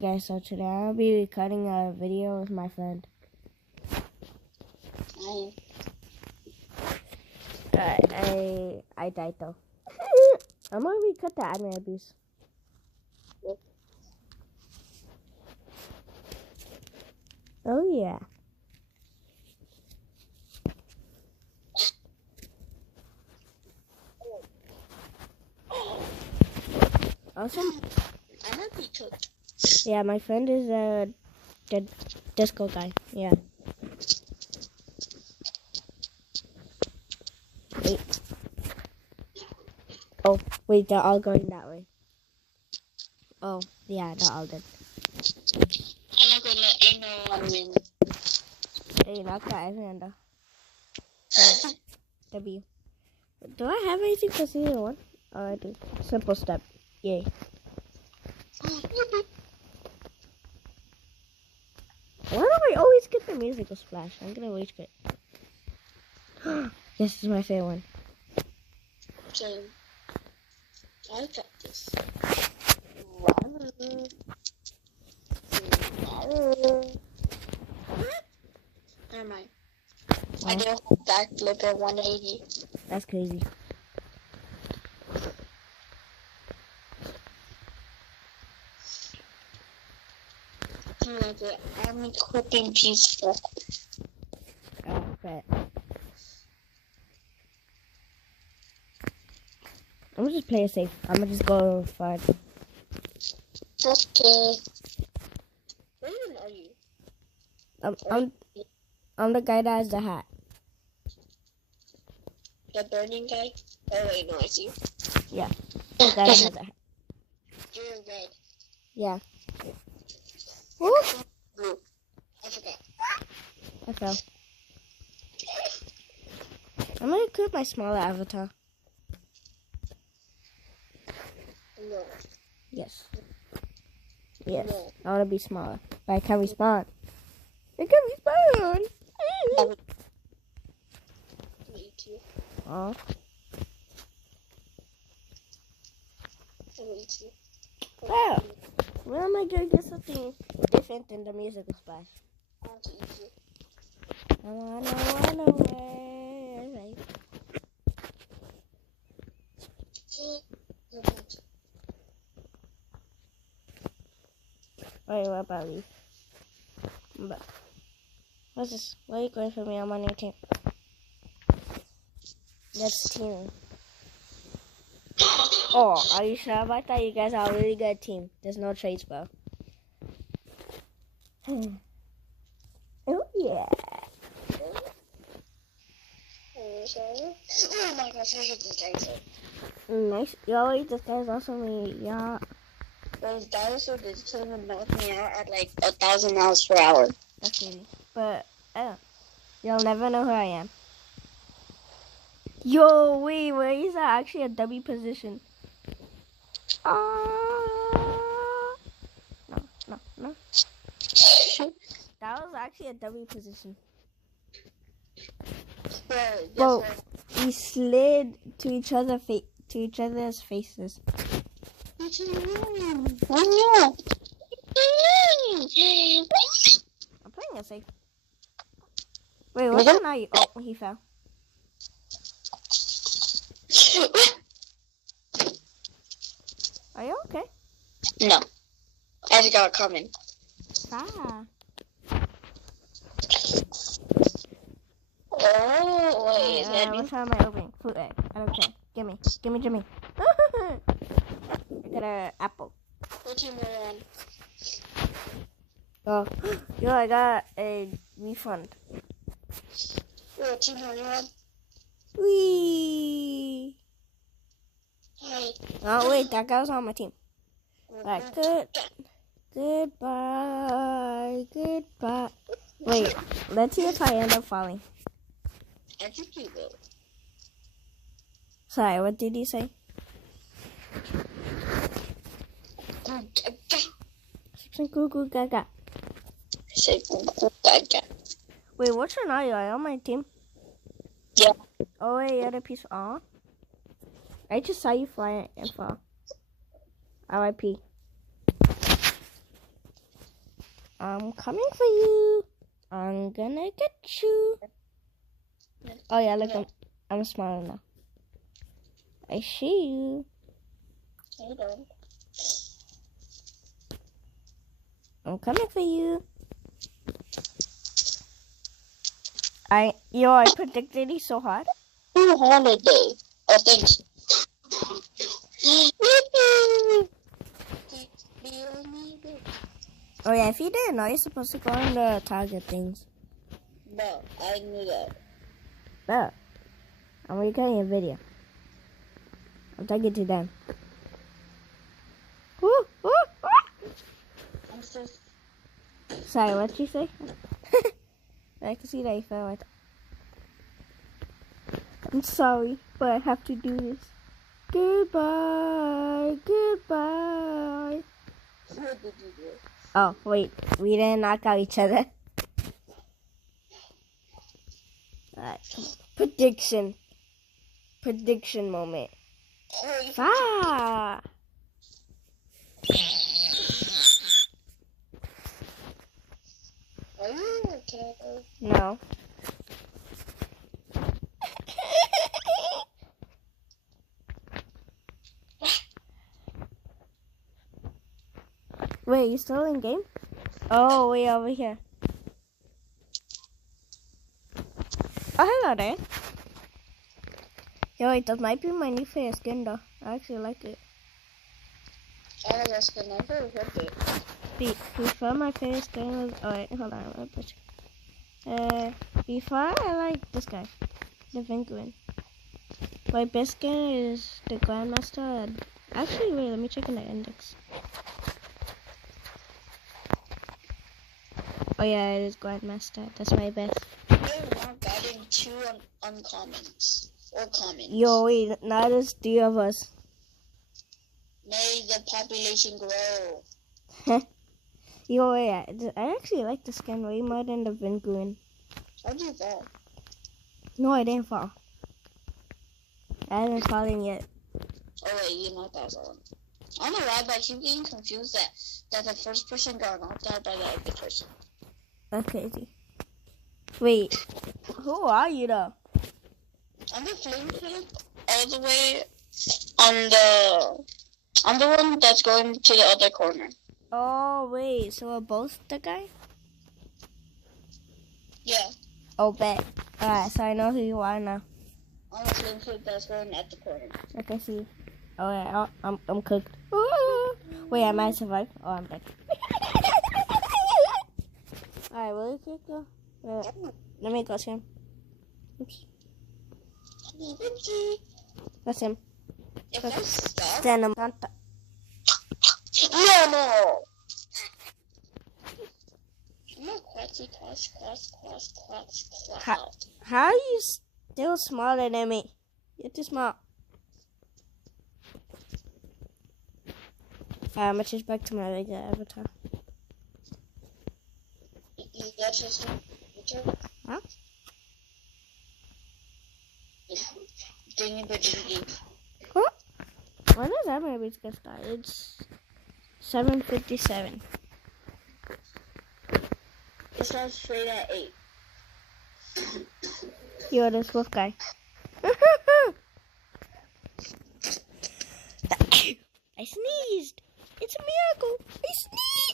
Guys, so today I'll be recording a video with my friend. I died though. I'm gonna recut the admin abuse. Oh yeah. Also, I might be cooked. yeah, my friend is the disco guy. Yeah. Wait. Oh, wait, they're all going that way. Oh, yeah, they're all dead. I'm not gonna let anyone win. Hey, knock that Ivan though. W. Do I have anything for season 1? Oh, I do. Simple step. Yay. Why do I always get the musical splash? I'm gonna rage quit. This is my favorite one. So, I got this. Never mind. I did a whole backflip at 180. That's crazy. I'm equipping peaceful. Oh, bet. I'm gonna just play it safe. I'm gonna just go for it. Okay. Where even are you? I'm the guy that has the hat. The burning guy? Oh wait, no, I see you. Yeah. The guy that has the hat. You're in red. Yeah. Blue. I forgot. I fell. I'm gonna equip my smaller avatar. No. Yes. Yes. No. I wanna be smaller. But I can't respawn. I can't respawn! Me too. Aw. Me too. Wow. When am I gonna get something different than the musical splash? I want to eat you. I know where. Right. Wait, what about Leaf? What's this? Why are you going for me? I'm on your team. That's team. Oh, are you sure about that? You guys are a really good team. There's no trades, bro. Oh, yeah. Oh my gosh, I hate this dinosaur. Nice. Yo, wait, this guy's also me. Yeah. Those dinosaurs just came and knocked me out at like 1,000 miles per hour. That's crazy. But, you'll never know who I am. Yo, wait, where is that actually a W position? No. That was actually a W position. Whoa, we slid to each other's faces. I'm playing it safe. Wait, what's that now? Oh, he fell. Are you okay? No. I just got it coming. Ah. Oh, wait. Which one am I opening? Fruit egg. I don't care. Gimme. I got an apple. What team are you Oh, on? yo, I got a refund. What team are you on? Wee. Hi. Oh, wait, that guy was on my team. Alright, goodbye. Wait, let's see if I end up falling. I think you will. Sorry, what did you say? Goo gaga. Say gaga. Wait, what's your name? Are you on my team? Yeah. Oh, wait, you're the piece. Aw. I just saw you fly and fall. RIP. I'm coming for you. I'm gonna get you. Oh yeah, look, I'm smiling now. I see you. Hold on. I'm coming for you. I predicted he's so hot. Holiday. Oh, thanks. Oh yeah, if you didn't know, you're supposed to go on the target things. No, I knew that. No. I'm recording a video. I'll take it to them. Woo, woo, woo. I'm so... Sorry, what'd you say? I can see that you fell right. I'm sorry, but I have to do this. Goodbye, goodbye. What did you do? Oh, wait, we didn't knock out each other. Alright, prediction moment. Ah! Are you okay? No. Wait, you still in game? Oh, way over here. Oh, hello there. Yo, wait, that might be my new favorite skin though. I actually like it. Oh, that's the number. What the? Before my favorite skin was... Oh, wait, hold on. I'll put before I like this guy. The Penguin. My best skin is the Grandmaster. And actually, wait, let me check in the index. Oh yeah, it is Grandmaster. That's my best. You have not gotten 2 uncommons. Or commons. Yo, wait, now there's 3 of us. May the population grow. Yo, wait, I actually like the skin way more than the Penguin. How'd you fall? No, I didn't fall. I haven't fallen yet. Oh wait, you knocked out someone. I don't know why, but I keep getting confused that the first person got knocked out by the other person. That's crazy. Wait, who are you though? I'm the flame flip all the way on the one that's going to the other corner. Oh, wait, so we're both the guy? Yeah. Oh, bet. Alright, so I know who you are now. I'm the flame flip that's going at the corner. I can see. Oh, yeah, I'm cooked. Ooh. Wait, I might survive. Oh, I'm dead. Alright, will you kick though? Let me go see him. Oops. That's him. If I stop... Then I'm No! I'm a quatsy cross. How are you still smaller than me? You're too small. I'm gonna change back to my regular avatar. That's just Huh? Dingy but dingy. What? When does that maybe get started? It's 7:57. It starts straight at 8. You're this wolf guy. I sneezed. It's a miracle. I sneezed.